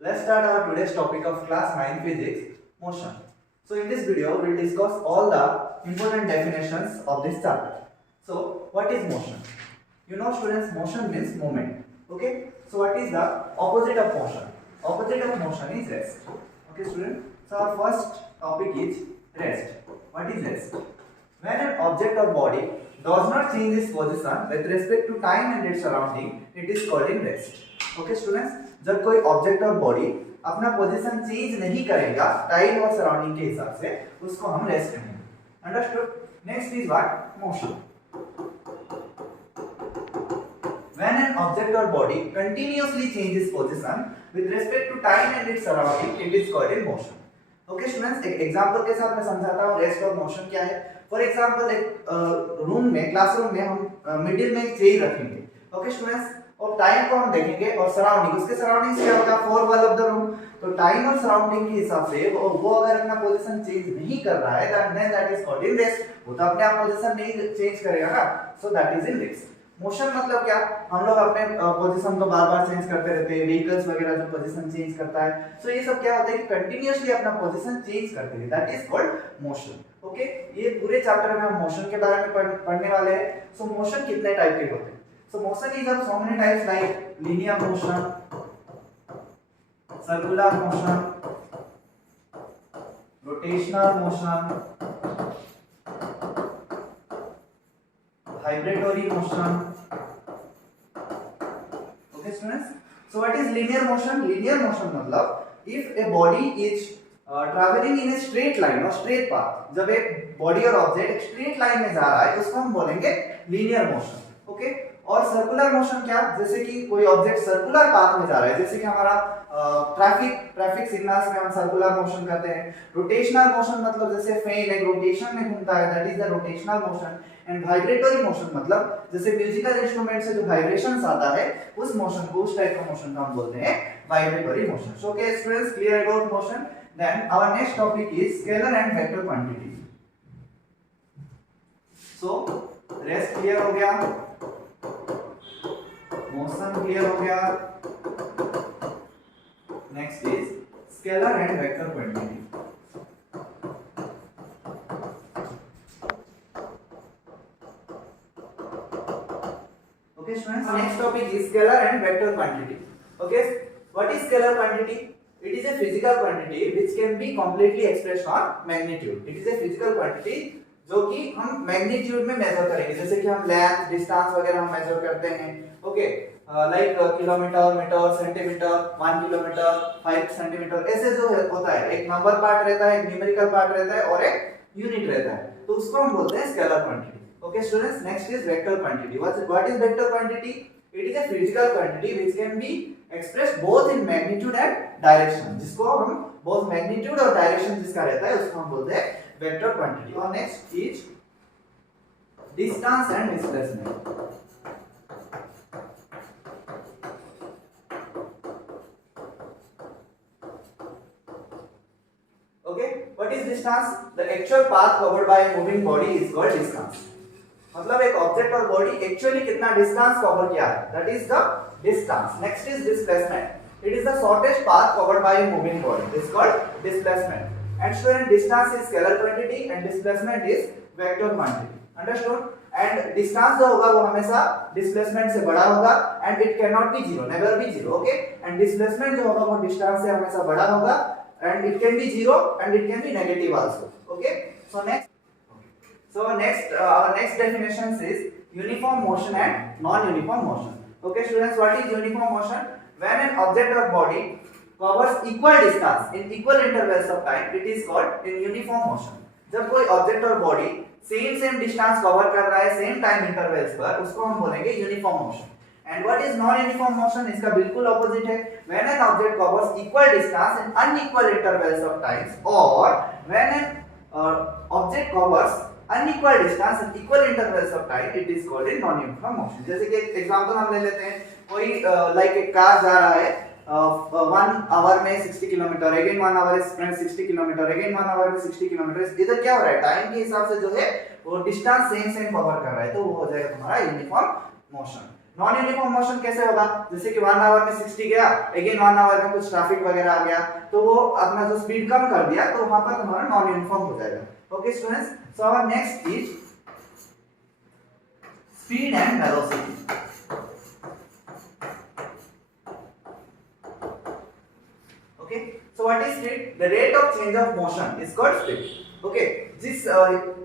Let's start our today's topic of class 9 physics, motion. So in this video, we'll discuss all the important definitions of this chapter. So what is motion? You know students, motion means movement. Okay. So what is the opposite of motion? Opposite of motion is rest. Okay students. So our first topic is rest. What is rest? When an object or body does not change its position with respect to time and its surrounding, it is called in rest. Okay students. जब कोई ऑब्जेक्ट और बॉडी अपना position change नहीं करेगा टाइम और सराउंडिंग के हिसाब से, उसको हम रेस्ट कहेंगे. Understood. Next is what? Motion. When an object or body continuously changes position with respect to time and its surrounding, it is called in motion. Okay students, एक एग्जांपल के साथ मैं समझाता हूँ रेस्ट और मोशन क्या है. फॉर एग्जांपल एक रूम में, क्लासरूम में हम मिडिल में एक चेयर रखेंगे. ओके स्टूडेंट्स, और टाइम को हम देखेंगे और सराउंडिंग, उसके सराउंडिंग्स क्या होगा? Four wall of the room. तो टाइम और सराउंडिंग के हिसाब से वो अगर अपना पोजीशन चेंज नहीं कर रहा है then that is called in rest. वो तो अपने आप पोजीशन नहीं चेंज करेगा ना, so that is in rest. Motion मतलब क्या? हम लोग अपने पोजीशन को बार-बार चेंज करते रहते हैं. व्हीकल्स वगैरह जो पोजीशन चेंज करता है, सो ये सब क्या होता है कि कंटीन्यूअसली अपना पोजीशन चेंज करते हैं. That is called motion. Okay, ये पूरे चैप्टर में हम मोशन के बारे में पढ़ने वाले हैं. सो मोशन कितने टाइप के होते हैं? So motion is of so many types like linear motion, circular motion, rotational motion, vibratory motion. Okay students, so what is linear motion? Linear motion मतलब if a body is traveling in a straight line or straight path, जब एक बॉडी और object straight line में जा रहा है उसको हम बोलेंगे linear motion. ओके. और सर्कुलर मोशन क्या? जैसे कि कोई ऑब्जेक्ट सर्कुलर पाथ में जा रहा है, जैसे कि हमारा ट्रैफिक सिग्नल्स में हम सर्कुलर मोशन करते हैं. रोटेशनल मोशन मतलब जैसे फैन एक रोटेशन में घूमता है, that is the rotational motion. And vibratory motion मतलब जैसे म्यूजिकल इंस्ट्रूमेंट से जो वाइब्रेशंस आता है उस मोशन को, उस टाइप का मोशन को हम बोलते हैं vibratory motion. So okay students, clear about motion. Then our next topic is scalar and vector quantity. So rest clear हो गया, मोशन क्लियर हो गया. Next is scalar and vector quantity. Okay students, next topic is scalar and vector quantity. Okay, what is scalar quantity? It is a physical quantity which can be completely expressed on magnitude. It is a physical quantity जो कि हम मैग्नीट्यूड में मेजर करेंगे, जैसे कि हम length, distance वगैरह हम मेजर करते हैं. Okay, like kilometre, metre, centimetre, 1 kilometre, 5 centimetre, ऐसे जो होता है एक नंबर पार्ट रहता है, एक न्यूमेरिकल पार्ट रहता है और एक यूनिट रहता है, तो उसको हम बोलते हैं scalar quantity. Okay students, next is vector quantity. What is vector quantity? It is a physical quantity which can be expressed both in magnitude and direction. जिसको हम बोथ मैग्नीट्यूड और डायरेक्शन जिसका रहता है उसको हम बोलते हैं वेक्टर क्वांटिटी. और next is distance and displacement. Okay, what is distance? The actual path covered by a moving body is called distance. मतलब एक ऑब्जेक्ट और बॉडी एक्चुअली कितना डिस्टेंस कवर किया है, that is the distance. Next is displacement. It is the shortest path covered by a moving body. This is called displacement. And student, distance is scalar quantity and displacement is vector quantity. Understood? And distance जो होगा वो हमेशा displacement से बड़ा होगा and it cannot be zero, never be zero. Okay? And displacement जो होगा वो distance से हमेशा बड़ा होगा and it can be zero and it can be negative also. Okay? So next, our next definition is uniform motion and non-uniform motion. Okay students, what is uniform motion? When an object or body covers equal distance in equal intervals of time, it is called in uniform motion. जब कोई ऑब्जेक्ट और body same distance cover कर रहा है same time intervals पर, उसको हम बोलेंगे uniform motion. And what is non uniform motion? इसका बिल्कुल ऑपोजिट है. When an object covers equal distance in unequal intervals of times, और when an object covers unequal distance in equal intervals of time, it is called in non-uniform motion. जैसे कि एग्जांपल हम ले लेते हैं, कोई लाइक एक कार जा रहा है 1 आवर में 60 किलोमीटर, अगेन 1 आवर में 60 किलोमीटर, अगेन 1 आवर में 60 किलोमीटर. इधर क्या हो रहा है? टाइम के हिसाब से जो है वो डिस्टेंस सेम कवर कर रहा है, तो वो हो जाएगा तुम्हारा uniform motion. Non uniform motion कैसे होगा, जैसे कि 1 आवर में 60 गया, अगेन 1 आवर में कुछ ट्रैफिक वगैरह आ गया तो वो अपना जो स्पीड कम कर दिया तो वहां पर तुम्हारा नॉन यूनिफॉर्म हो जाएगा. Okay students, so our next is speed and velocity. Okay, so what is speed? The rate of change of motion is called speed. Okay, जिस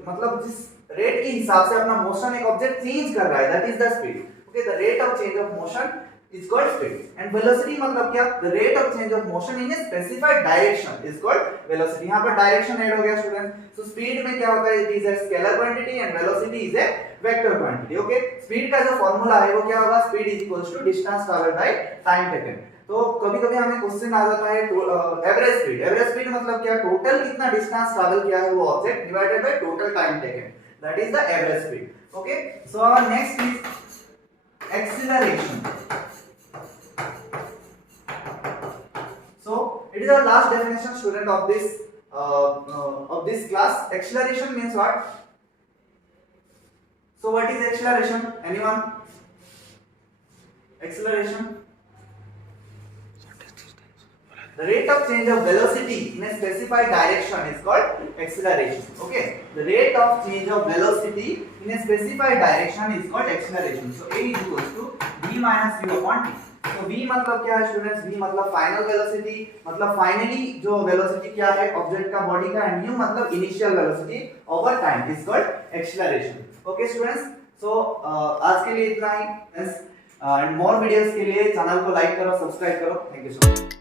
मतलब जिस रेट के हिसाब से अपना मोशन एक ऑब्जेक्ट चेंज कर रहा है, that is the speed. Okay, the rate of change of motion is called speed. And velocity मतलब क्या? The rate of change of motion in a specified direction is called velocity. यहाँ पर direction add हो गया student. So speed में क्या होता है? It is a scalar quantity and velocity is a vector quantity. Okay, speed का जो फॉर्मूला है वो क्या होगा? Speed is equals to distance traveled by time taken. तो कभी-कभी हमें क्वेश्चन आ जाता है एवरेज स्पीड. एवरेज स्पीड मतलब क्या? टोटल कितना डिस्टेंस ट्रैवल किया है वो object divided by total time taken. That is the average speed. Okay, so our next is acceleration. So it is our last definition student of this class. Acceleration means what? So what is acceleration? Anyone? Acceleration, the rate of change of velocity in a specified direction is called acceleration. Okay, the rate of change of velocity in a specified direction is called acceleration. So a is equals to v minus u upon t. तो v मतलब क्या है students? v मतलब final velocity, मतलब finally जो velocity क्या है object का बॉडी का, एंड u मतलब initial velocity over time is called acceleration. Okay students, so आज के लिए इतना ही. एंड मोर वीडियोस के लिए चैनल को लाइक करो, सब्सक्राइब करो. Thank you so much.